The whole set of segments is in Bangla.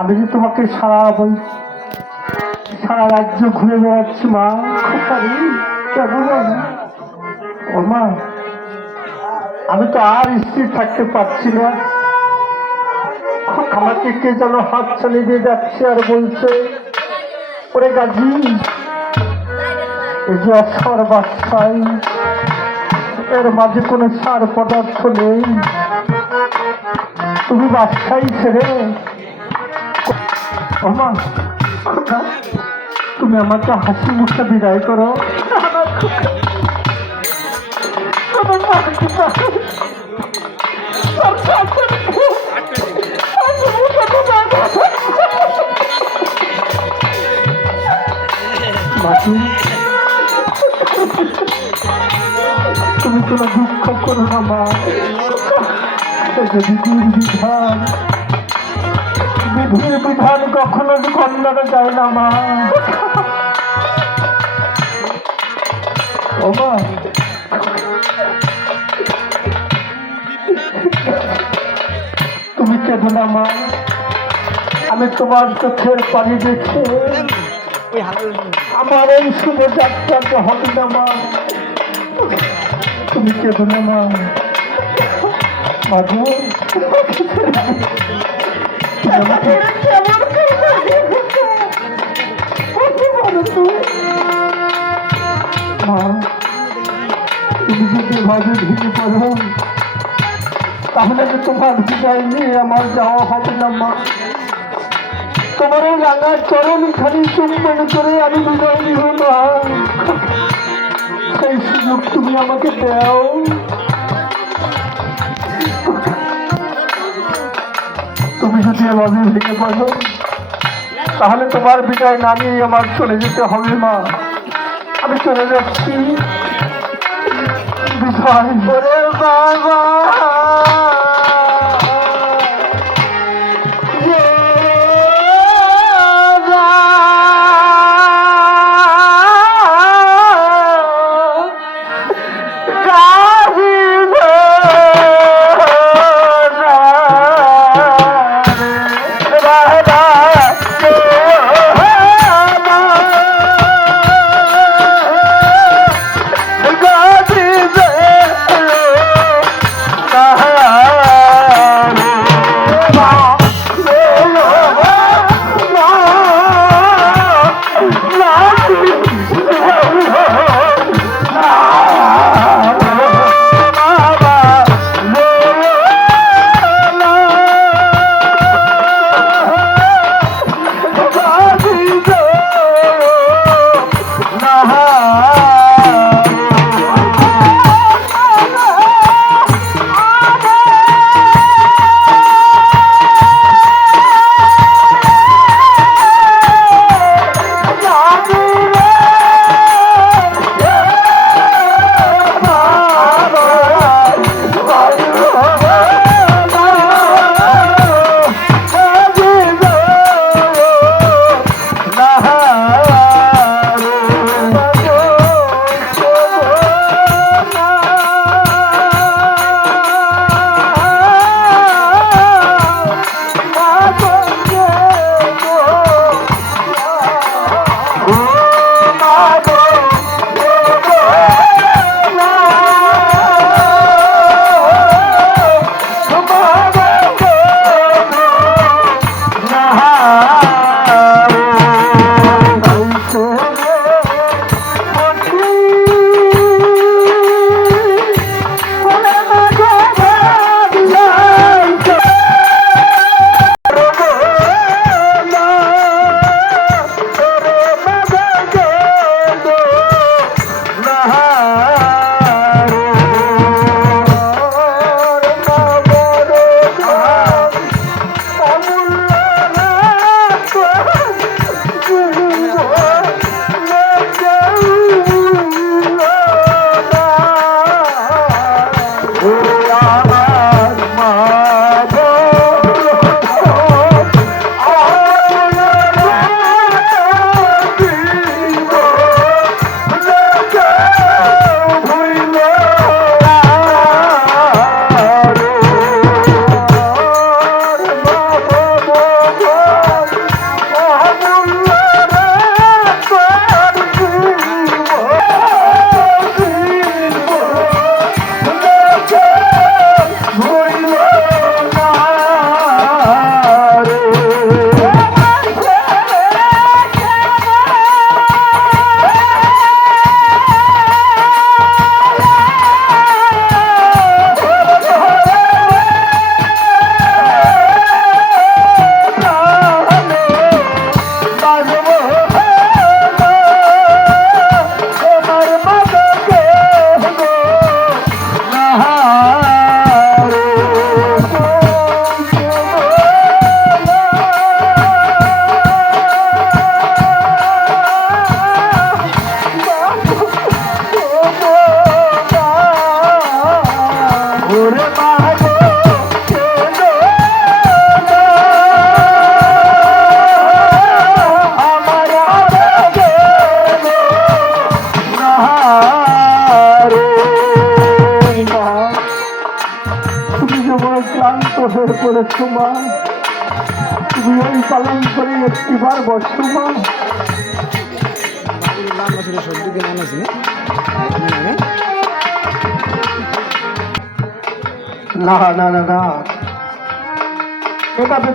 আমি যে তোমাকে সারা বই, সারা রাজ্য ঘুরে বেড়াচ্ছি, মা। ও মা, আমি তো আর স্থির থাকতে পারছি না। আমাকে কে যেন হাত চালিয়ে দিয়ে যাচ্ছে আর বলছে, ওরে গাজি, এই যে অক্ষর বাচ্চাই, এর মাঝে কোনো সার পদার্থ নেই। তুমি বাচ্চাই ছেড়ে ওমা তুমি আমাকে হাসি মুখে বিদায় করো। তুমি কোনো দুঃখ করো না, মা। যদি দুর্বিধান কখনো কন্যারা যায় না মা। ও মা। তুমি কেঁদো না মা। আমি তোমার চোখের পানি দেখে আমার এই শুভ যাত্রাকে হবে না মা। তুমি কেঁদো না মা। মাধু তাহলে তোমার বিদায় নিয়ে আমার যাওয়া হবে না, মা। তোমার রাঙা চরণ খালি চুম্বন করে আমি বিদায় নিব না সেই সুযোগ তুমি আমাকে দাও। তুমি যদি আমাদের ভেঙে পড়ো, তাহলে তোমার বিদায় না নিয়ে আমার চলে যেতে হবে, মা। আমি চলে যাচ্ছি। বিদায় করে ওই পালন করে একটিবার মা।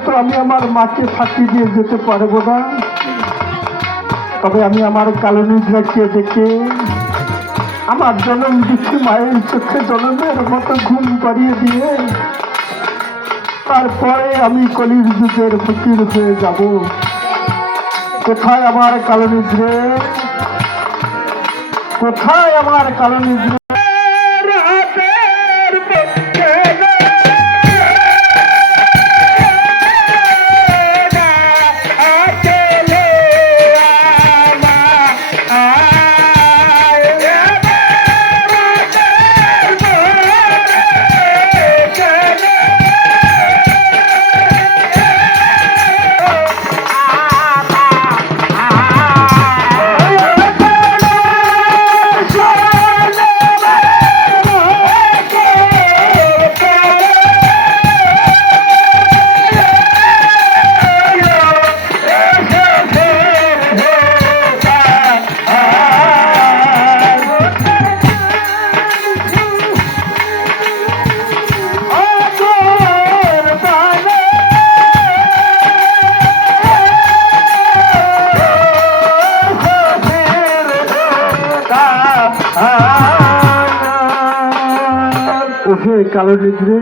তো আমি আমার মাকে ফাঁকি দিয়ে যেতে পারব না। তবে আমি আমার কালো নিদ্রাকে দেখে আমার জনম দুঃখী, মায়ের চোখে জনমের মতো ঘুম পাড়িয়ে দিয়ে তারপরে আমি কলির যুগের ফকির হয়ে যাব। কোথায় আমার কালো নিদ্রে? কোথায় আমার কালো নিদ্রে? ওহে কালো নিদ্রে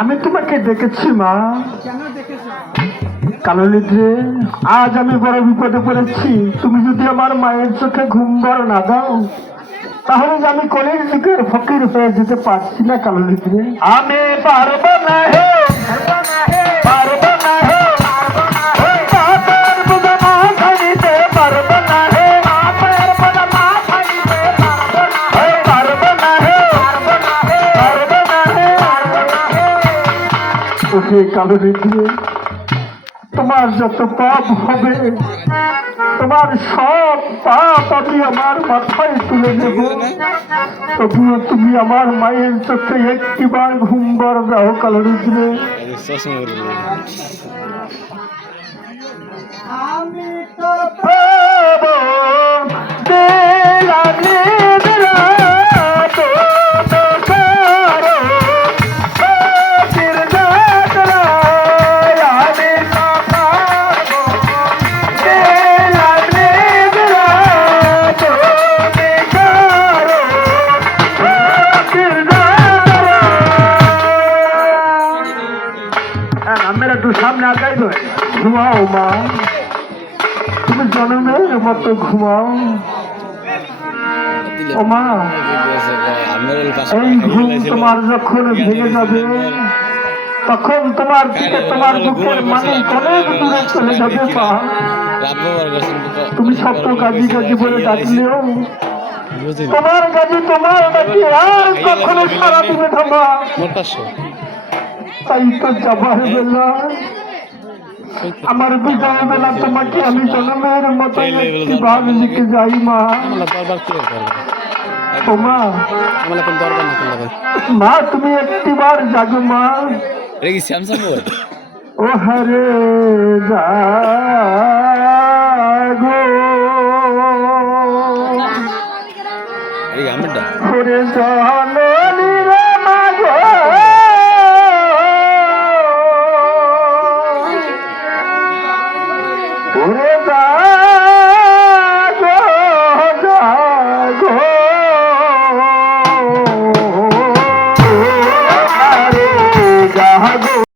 আমি তোমাকে দেখেছি মা। কালো নিদ্রে আজ আমি বড় বিপদে পড়েছি। তুমি যদি আমার মায়ের চোখে ঘুম বড় না দাও, তাহলে আমি কলের যুগের ফকির হয়ে যেতে পারছি না, কালো নিদ্রে আমি পারব না হে। ওকে কালো নিদ্রে তোমার যত পাপ হবে তোমার সব পাপ আমি আমার মাথায় তুলে নেব। তবুও তুমি আমার মায়ের চোখে একটিবার ঘুমবার দাও কালো নিদ্রে আমি তো ঘুমাও, মা। তুমি জনমের মতো ঘুমাও। মা, এই ঘুম তোমার যখন ভেঙে যাবে, তখন তোমার থেকে তোমার বুকের মানে অনেক দূরে চলে যাবে, মা। তুমি সত্য গাজি গাজি বলে ডাকলেও, তোমার গাজি, তোমার ডাকি আর কখনো সারা দিবে না মা তাই তো যাবার বেলা আমার বিদায় বেলা তোমাকে আমি জনমের মতো একটি ভাগ লিখে যাই মা। ও মা মা তুমি একটি বার জাগো মা। ও হরে জাগো। হরে জানো